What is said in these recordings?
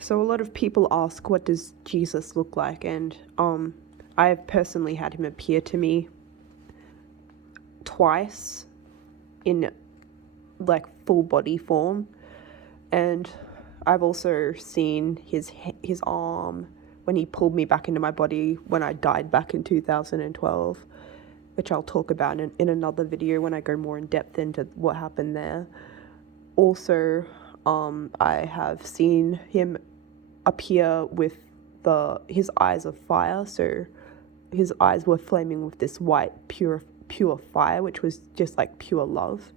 So a lot of people ask, what does Jesus look like? And I have personally had him appear to me twice in like full body form, and I've also seen his arm when he pulled me back into my body when I died back in 2012, which I'll talk about in another video when I go more in depth into what happened there. Also, I have seen him appear with his eyes of fire, so his eyes were flaming with this white pure fire, which was just like pure love.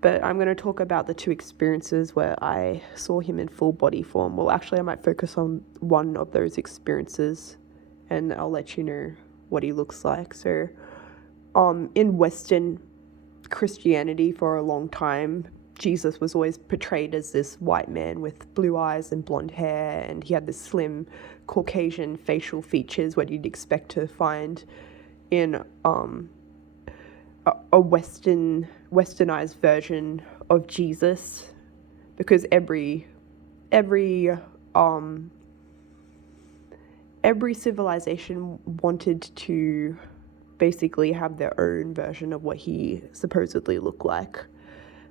But I'm going to talk about the two experiences where I saw him in full body form. Well, actually, I might focus on one of those experiences, and I'll let you know what he looks like. So in Western Christianity, for a long time, Jesus was always portrayed as this white man with blue eyes and blonde hair, and he had this slim Caucasian facial features, what you'd expect to find in a westernized version of Jesus, because every civilization wanted to basically have their own version of what he supposedly looked like.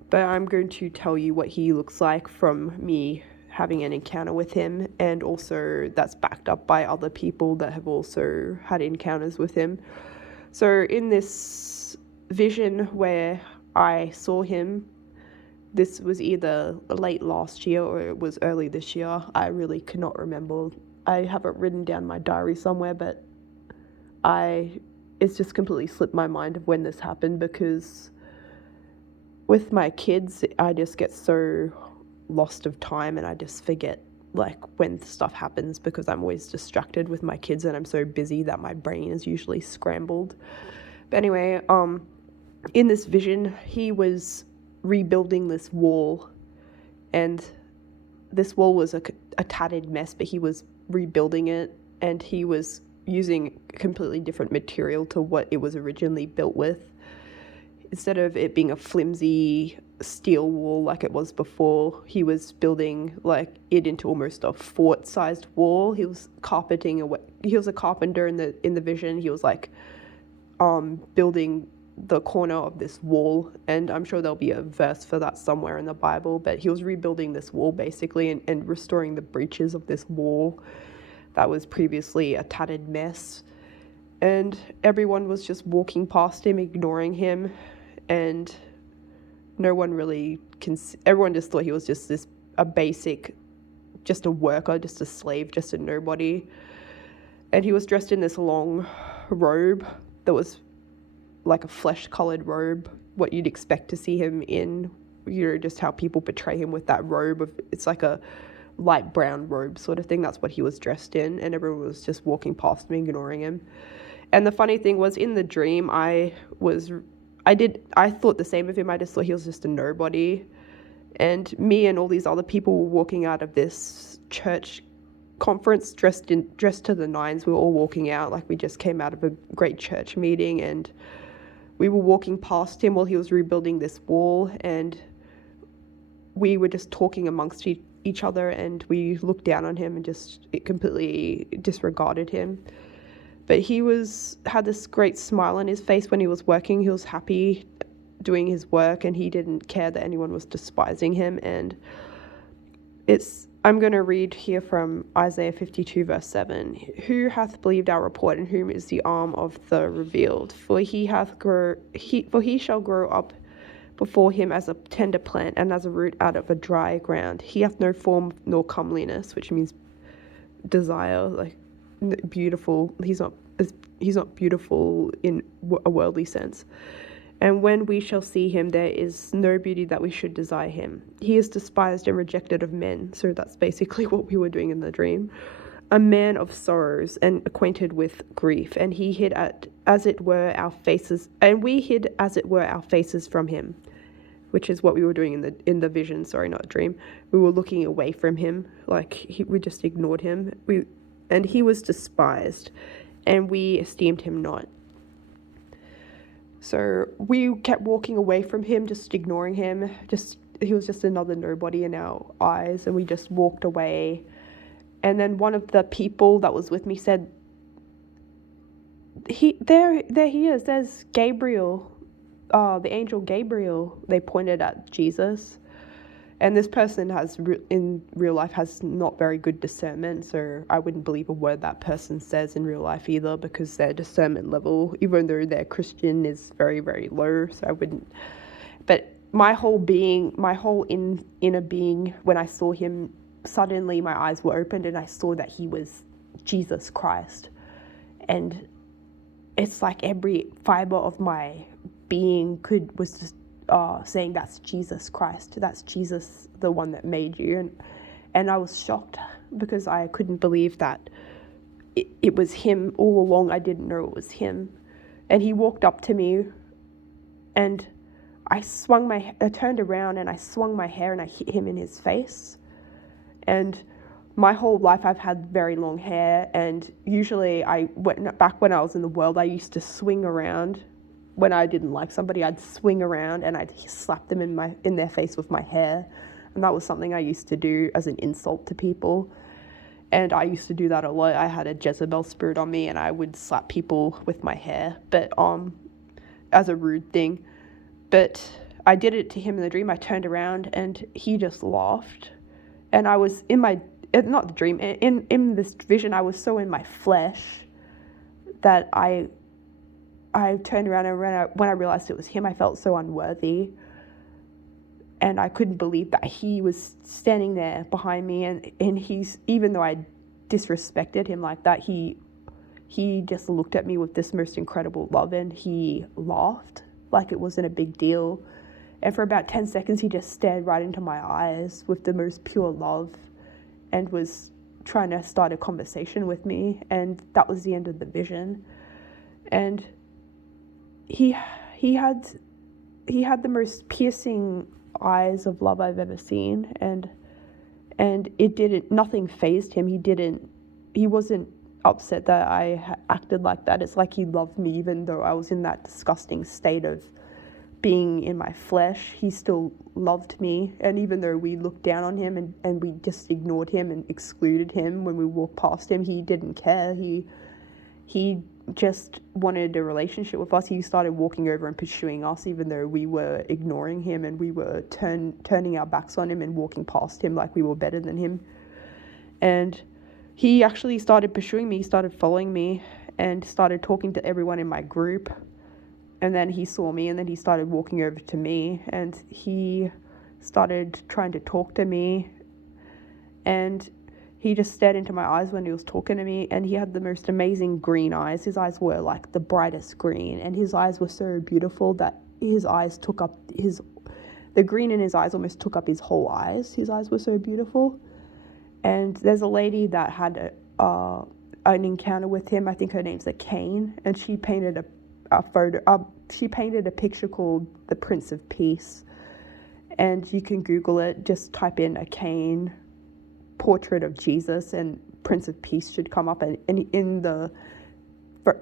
But I'm going to tell you what he looks like from me having an encounter with him, and also that's backed up by other people that have also had encounters with him. So in this vision where I saw him, this was either late last year or it was early this year. I really cannot remember. I have it written down in my diary somewhere, but it's just completely slipped my mind of when this happened, because with my kids, I just get so lost of time and I just forget like when stuff happens, because I'm always distracted with my kids and I'm so busy that my brain is usually scrambled. But anyway, in this vision, he was rebuilding this wall, and this wall was a tattered mess, but he was rebuilding it, and he was using a completely different material to what it was originally built with. Instead of it being a flimsy steel wall like it was before, he was building like it into almost a fort-sized wall. He was carpeting away. He was a carpenter in the vision. He was like building the corner of this wall, and I'm sure there'll be a verse for that somewhere in the Bible, but he was rebuilding this wall basically and restoring the breaches of this wall that was previously a tattered mess. And everyone was just walking past him, ignoring him, and no one really everyone just thought he was just just a worker, just a slave, just a nobody. And he was dressed in this long robe that was like a flesh-colored robe, what you'd expect to see him in, just how people portray him with that robe. It's like a light brown robe sort of thing. That's what he was dressed in, and everyone was just walking past me, ignoring him. And the funny thing was, in the dream, I thought the same of him. I just thought he was just a nobody. And me and all these other people were walking out of this church conference dressed to the nines. We were all walking out like we just came out of a great church meeting, and we were walking past him while he was rebuilding this wall, and we were just talking amongst each other, and we looked down on him and just completely disregarded him. But he had this great smile on his face when he was working. He was happy doing his work, and he didn't care that anyone was despising him. And I'm going to read here from Isaiah 52 verse 7. Who hath believed our report, and whom is the arm of the revealed? For he shall grow up before him as a tender plant, and as a root out of a dry ground. He hath no form nor comeliness, which means desire, like beautiful. He's not beautiful in a worldly sense. And when we shall see him, there is no beauty that we should desire him. He is despised and rejected of men. So that's basically what we were doing in the dream. A man of sorrows and acquainted with grief, and he hid as it were our faces, and we hid as it were our faces from him, which is what we were doing in the vision. Sorry, not dream. We were looking away from him, like we just ignored him. And he was despised, and we esteemed him not. So we kept walking away from him, just ignoring him, just he was just another nobody in our eyes, and we just walked away. And then one of the people that was with me said, there he is, there's Gabriel, the angel Gabriel." They pointed at Jesus. And this person in real life has not very good discernment, so I wouldn't believe a word that person says in real life either, because their discernment level, even though they're Christian, is very, very low. So I wouldn't. But my whole being, my whole inner being, when I saw him, suddenly my eyes were opened and I saw that he was Jesus Christ. And it's like every fiber of my being was just saying, "That's Jesus Christ. That's Jesus, the one that made you." And I was shocked because I couldn't believe that it was him all along. I didn't know it was him. And he walked up to me, and I turned around and I swung my hair and I hit him in his face. And my whole life I've had very long hair, and usually back when I was in the world, I used to swing around. When I didn't like somebody, I'd swing around and I'd slap them in their face with my hair. And that was something I used to do as an insult to people. And I used to do that a lot. I had a Jezebel spirit on me, and I would slap people with my hair, but as a rude thing. But I did it to him in the dream. I turned around and he just laughed. And I was in my, not the dream, in this vision, I was so in my flesh that I turned around, and when I realized it was him, I felt so unworthy. And I couldn't believe that he was standing there behind me, and he's, even though I disrespected him like that, he just looked at me with this most incredible love, and he laughed like it wasn't a big deal. And for about 10 seconds, he just stared right into my eyes with the most pure love and was trying to start a conversation with me. And that was the end of the vision. And he had the most piercing eyes of love I've ever seen. And nothing fazed him. He wasn't upset that I acted like that. It's like he loved me, even though I was in that disgusting state of being in my flesh. He still loved me. And even though we looked down on him and we just ignored him and excluded him when we walked past him, he didn't care. He just wanted a relationship with us. He started walking over and pursuing us, even though we were ignoring him and we were turning our backs on him and walking past him like we were better than him. And he actually started pursuing me. He started following me and started talking to everyone in my group. And then he saw me, and then he started walking over to me, and he started trying to talk to me. And he just stared into my eyes when he was talking to me, and he had the most amazing green eyes. His eyes were like the brightest green, and his eyes were so beautiful that his eyes took up the green in his eyes almost took up his whole eyes. His eyes were so beautiful. And there's a lady that had an encounter with him. I think her name's Cain, and she painted a photo. She painted a picture called The Prince of Peace, and you can Google it. Just type in a Cain portrait of Jesus, and Prince of Peace should come up. And in the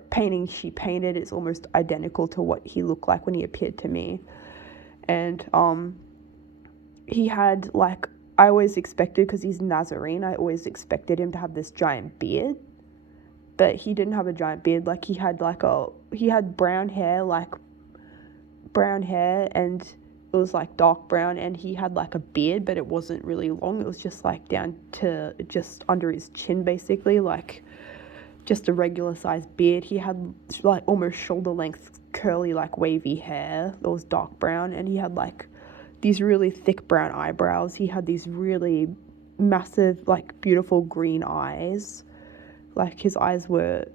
painting she painted, it's almost identical to what he looked like when he appeared to me. And he had, like, I always expected, because he's Nazarene, I always expected him to have this giant beard, but he didn't have a giant beard. Like, he had brown hair, and it was like dark brown, and he had like a beard, but it wasn't really long. It was just like down to just under his chin, basically, like just a regular sized beard. He had like almost shoulder length curly, like wavy hair that was dark brown, and he had like these really thick brown eyebrows. He had these really massive, like beautiful green eyes. Like, his eyes were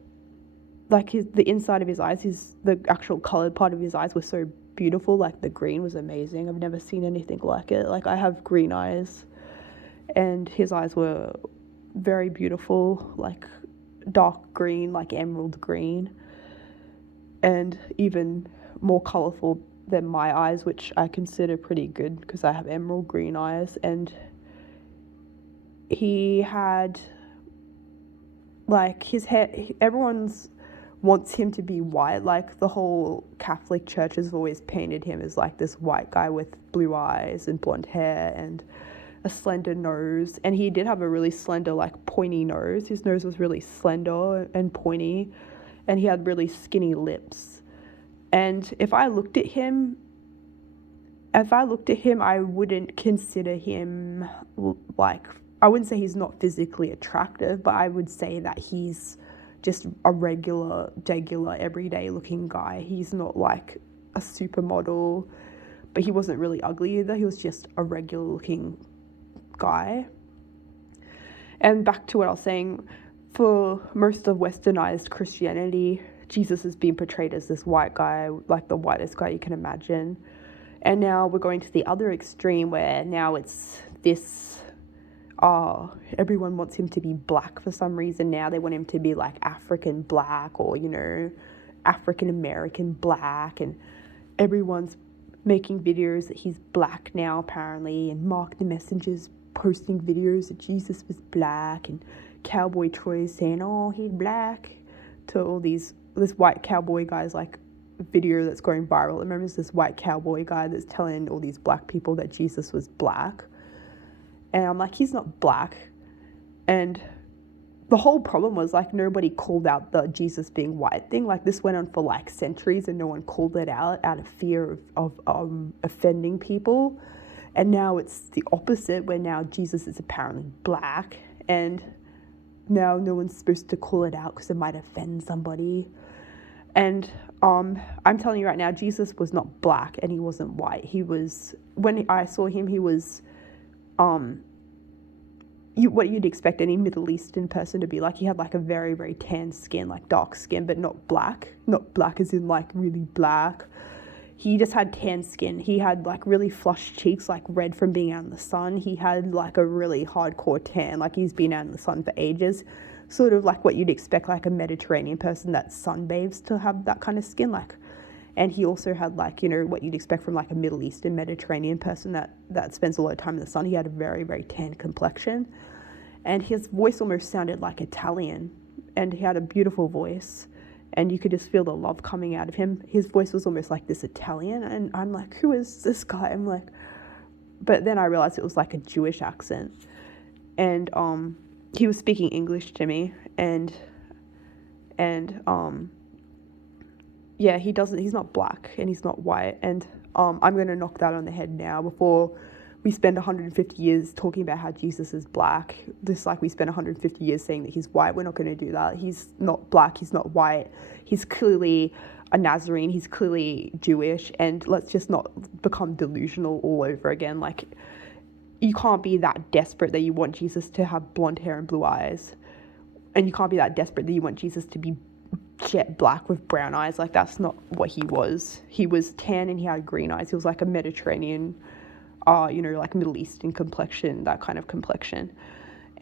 like the inside of his eyes, the actual colored part of his eyes were so beautiful. Like, the green was amazing. I've never seen anything like it. Like, I have green eyes, and his eyes were very beautiful, like dark green, like emerald green, and even more colorful than my eyes, which I consider pretty good because I have emerald green eyes. And he had, like, his hair, everyone's wants him to be white. Like, the whole Catholic Church has always painted him as like this white guy with blue eyes and blonde hair and a slender nose. And he did have a really slender, like, pointy nose. His nose was really slender and pointy, and he had really skinny lips. And if I looked at him, I wouldn't consider him, like, I wouldn't say he's not physically attractive, but I would say that he's just a regular, everyday looking guy. He's not like a supermodel, but he wasn't really ugly either. He was just a regular looking guy. And back to what I was saying, for most of westernized Christianity, Jesus has been portrayed as this white guy, like the whitest guy you can imagine. And now we're going to the other extreme where now it's this, everyone wants him to be black for some reason. Now they want him to be like African black, or, you know, African American black, and everyone's making videos that he's black now apparently, and Mark the Messenger's posting videos that Jesus was black, and Cowboy Troy's saying, oh, he's black, to all this white cowboy guy's like video that's going viral. I remember this white cowboy guy that's telling all these black people that Jesus was black, and I'm like, he's not black. And the whole problem was, like, nobody called out the Jesus being white thing. Like, this went on for like centuries and no one called it out of fear of offending people. And now it's the opposite, where now Jesus is apparently black, and now no one's supposed to call it out because it might offend somebody. And I'm telling you right now, Jesus was not black and he wasn't white. He was, when I saw him, he was what you'd expect any Middle Eastern person to be like. He had like a very, very tan skin, like dark skin, but not black as in like really black. He just had tan skin. He had like really flushed cheeks, like red from being out in the sun. He had like a really hardcore tan, like he's been out in the sun for ages. Sort of like what you'd expect like a Mediterranean person that sunbathes to have that kind of skin. Like, and he also had like, you know, what you'd expect from like a Middle Eastern Mediterranean person that spends a lot of time in the sun. He had a very, very tan complexion, and his voice almost sounded like Italian, and he had a beautiful voice, and you could just feel the love coming out of him. His voice was almost like this Italian, and I'm like, who is this guy? I'm like, but then I realized it was like a Jewish accent, and he was speaking English to me, and yeah, he's not black and he's not white, and I'm going to knock that on the head now before we spend 150 years talking about how Jesus is black, just like we spent 150 years saying that he's white. We're not going to do that. He's not black, he's not white, he's clearly a Nazarene, he's clearly Jewish, and let's just not become delusional all over again. Like, you can't be that desperate that you want Jesus to have blonde hair and blue eyes, and you can't be that desperate that you want Jesus to be jet black with brown eyes. Like, that's not what he was. He was tan and he had green eyes. He was like a Mediterranean, you know, like Middle Eastern complexion, that kind of complexion.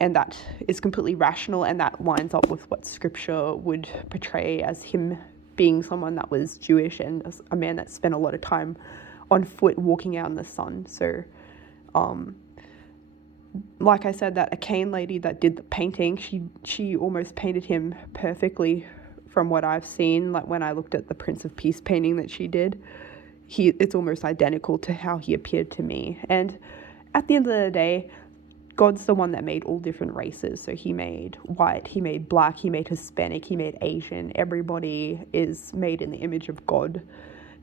And that is completely rational, and that lines up with what scripture would portray as him being someone that was Jewish and a man that spent a lot of time on foot walking out in the sun. So like I said, that Akane lady that did the painting, she almost painted him perfectly from what I've seen. Like, when I looked at the Prince of Peace painting that she did, it's almost identical to how he appeared to me. And at the end of the day, God's the one that made all different races. So he made white, he made black, he made Hispanic, he made Asian. Everybody is made in the image of God.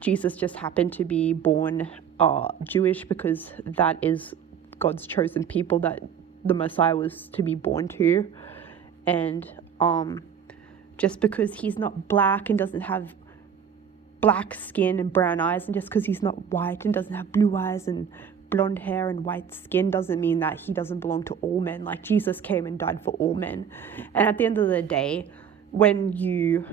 Jesus just happened to be born Jewish because that is God's chosen people that the Messiah was to be born to. And just because he's not black and doesn't have black skin and brown eyes, and just because he's not white and doesn't have blue eyes and blonde hair and white skin, doesn't mean that he doesn't belong to all men. Like, Jesus came and died for all men. And at the end of the day, when you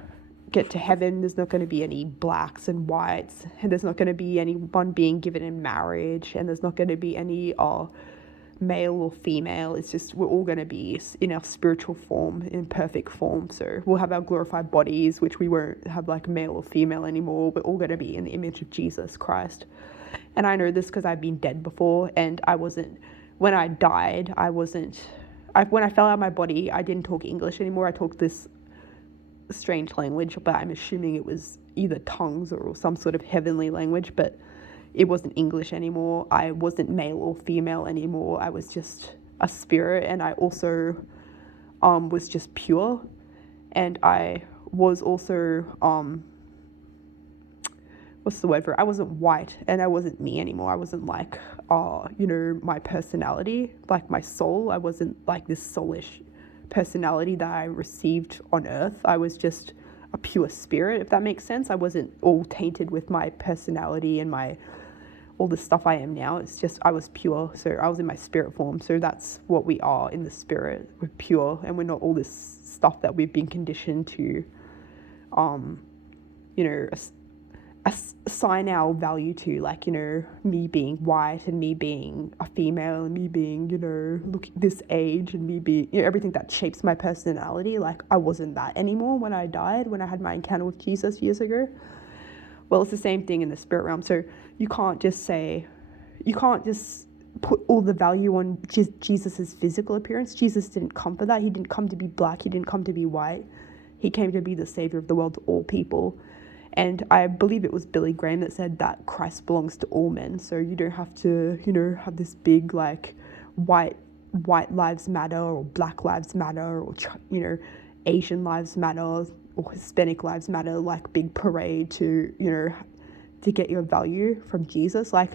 get to heaven, there's not going to be any blacks and whites, and there's not going to be anyone being given in marriage, and there's not going to be any male or female. It's just, we're all going to be in our spiritual form, in perfect form. So we'll have our glorified bodies, which we won't have like male or female anymore. We're all going to be in the image of Jesus Christ. And I know this because I've been dead before, and when I died, when I fell out of my body, I didn't talk English anymore. I talked this strange language, but I'm assuming it was either tongues or some sort of heavenly language, but it wasn't English anymore. I wasn't male or female anymore. I was just a spirit, and I also was just pure. And I was also what's the word for it? I wasn't white, and I wasn't me anymore. I wasn't like my personality, like my soul. I wasn't like this soulish personality that I received on earth. I was just a pure spirit, if that makes sense. I wasn't all tainted with my personality and my all the stuff I am now. It's just I was pure, so I was in my spirit form. So that's what we are in the spirit. We're pure, and we're not all this stuff that we've been conditioned to you know assign our value to, like, me being white and me being a female and me being, look this age, and me being, everything that shapes my personality. Like, I wasn't that anymore when I died, when I had my encounter with Jesus years ago. Well, it's the same thing in the spirit realm. So you can't just put all the value on Jesus's physical appearance. Jesus didn't come for that. He didn't come to be black. He didn't come to be white. He came to be the savior of the world to all people. And I believe it was Billy Graham that said that Christ belongs to all men. So you don't have to, have this big, like, white lives matter, or black lives matter, or, Asian lives matter, or Hispanic lives matter, like, big parade to, to get your value from Jesus. Like,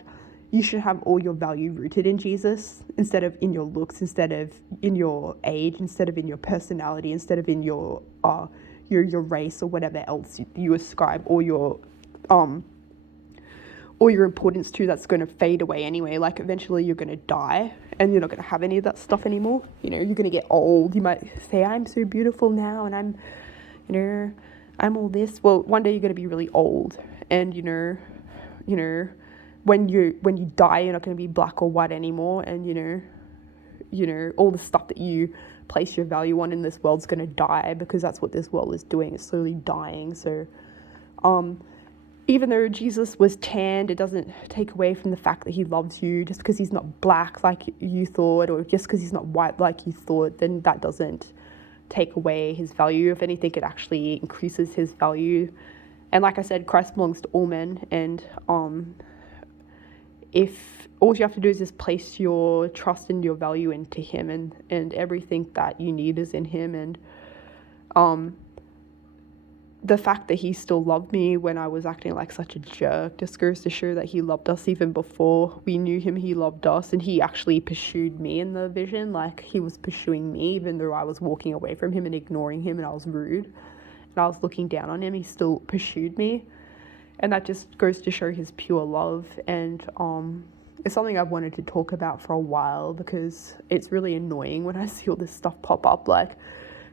you should have all your value rooted in Jesus, instead of in your looks, instead of in your age, instead of in your personality, instead of in your race, or whatever else you ascribe all your importance to, that's going to fade away anyway. Like, eventually you're going to die, and you're not going to have any of that stuff anymore. You're going to get old. You might say, I'm so beautiful now, and I'm all this. Well, one day you're going to be really old, and when you die, you're not going to be black or white anymore, and all the stuff that you place your value on in this world's going to die, because that's what this world is doing. It's slowly dying. So even though Jesus was tanned, it doesn't take away from the fact that he loves you. Just because he's not black like you thought, or just because he's not white like you thought, then that doesn't take away his value. If anything, it actually increases his value. And like I said, Christ belongs to all men, and if all you have to do is just place your trust and your value into him, and everything that you need is in him. And the fact that he still loved me when I was acting like such a jerk just goes to show that he loved us even before we knew him. He loved us, and he actually pursued me in the vision. Like, he was pursuing me, even though I was walking away from him and ignoring him, and I was rude and I was looking down on him. He still pursued me. And that just goes to show his pure love. And it's something I've wanted to talk about for a while, because it's really annoying when I see all this stuff pop up, like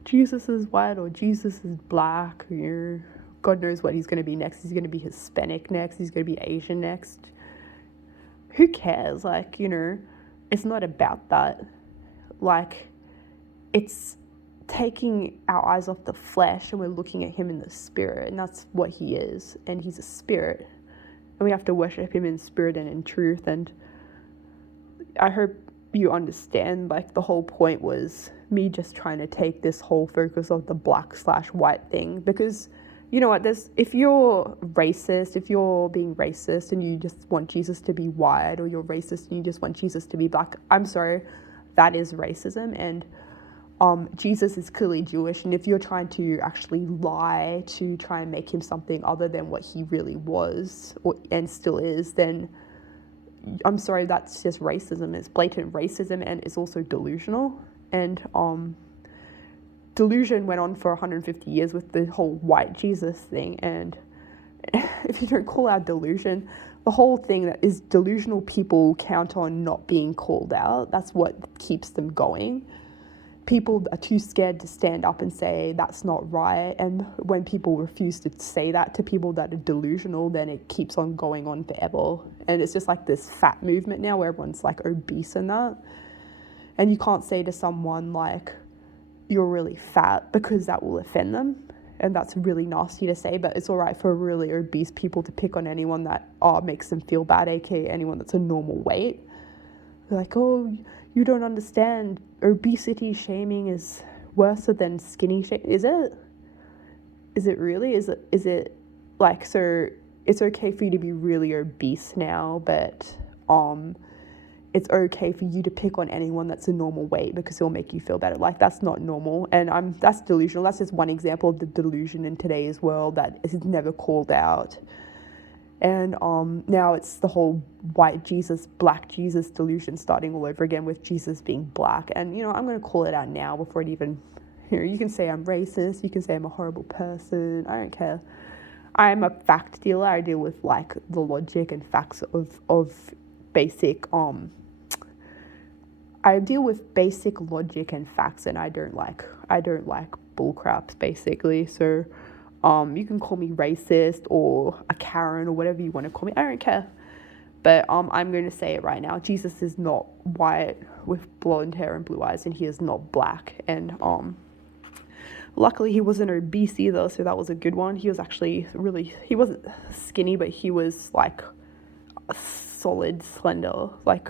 Jesus is white or Jesus is black. God knows what he's going to be next. He's going to be Hispanic next. He's going to be Asian next. Who cares? Like, it's not about that. Like, it's taking our eyes off the flesh, and we're looking at him in the spirit, and that's what he is. And he's a spirit, and we have to worship him in spirit and in truth. And I hope you understand, like, the whole point was me just trying to take this whole focus of the black/white thing, because you know what, if you're racist, if you're being racist and you just want Jesus to be white, or you're racist and you just want Jesus to be black, I'm sorry, that is racism. And Jesus is clearly Jewish, and if you're trying to actually lie to try and make him something other than what he really was, and still is, then I'm sorry, that's just racism. It's blatant racism, and it's also delusional. And delusion went on for 150 years with the whole white Jesus thing. And if you don't call out delusion, the whole thing that is delusional people count on not being called out. That's what keeps them going. People are too scared to stand up and say that's not right. And when people refuse to say that to people that are delusional, then it keeps on going on forever. And it's just like this fat movement now where everyone's like obese and that. And you can't say to someone like, you're really fat, because that will offend them. And that's really nasty to say, but it's all right for really obese people to pick on anyone that makes them feel bad, aka anyone that's a normal weight. They're like, oh, you don't understand. Obesity shaming is worse than skinny shaming. Is it? is it really? Is it like, so it's okay for you to be really obese now, but it's okay for you to pick on anyone that's a normal weight because it'll make you feel better. Like, that's not normal. And that's delusional. That's just one example of the delusion in today's world that is never called out. And now it's the whole white Jesus, black Jesus delusion starting all over again with Jesus being black. And, I'm going to call it out now before it even, you can say I'm racist, you can say I'm a horrible person, I don't care. I'm a fact dealer. I deal with like the logic and facts of basic I deal with basic logic and facts, and I don't like bullcraps basically. So you can call me racist or a Karen or whatever you want to call me. I don't care. But I'm going to say it right now. Jesus is not white with blonde hair and blue eyes, and he is not black. And luckily he wasn't obese either, so that was a good one. He was actually he wasn't skinny, but he was like solid, slender, like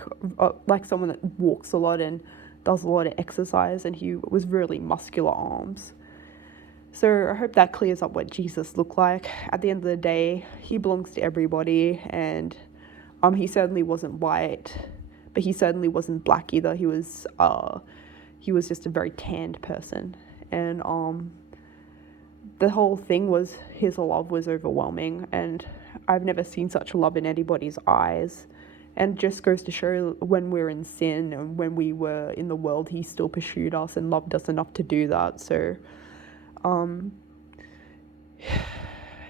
someone that walks a lot and does a lot of exercise, and he was really muscular arms. So I hope that clears up what Jesus looked like. At the end of the day, he belongs to everybody, and he certainly wasn't white, but he certainly wasn't black either. He was just a very tanned person, and the whole thing was his love was overwhelming, and I've never seen such love in anybody's eyes. And just goes to show, when we're in sin and when we were in the world, he still pursued us and loved us enough to do that. So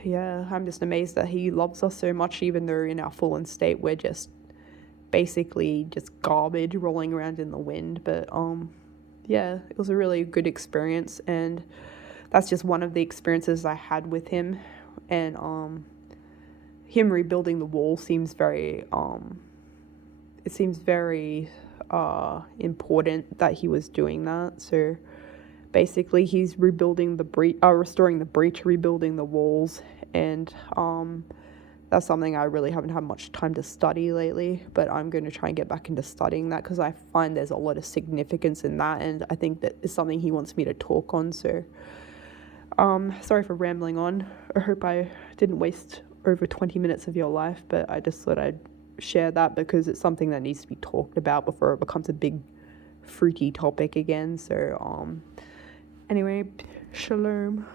yeah, I'm just amazed that he loves us so much, even though in our fallen state we're just basically just garbage rolling around in the wind. But yeah, it was a really good experience, and that's just one of the experiences I had with him. And him rebuilding the wall seems very important that he was doing that. So basically he's rebuilding the breach, restoring the breach, rebuilding the walls, and that's something I really haven't had much time to study lately, but I'm going to try and get back into studying that because I find there's a lot of significance in that, and I think that is something he wants me to talk on. So sorry for rambling on. I hope I didn't waste over 20 minutes of your life, but I just thought I'd share that because it's something that needs to be talked about before it becomes a big fruity topic again. So anyway, shalom.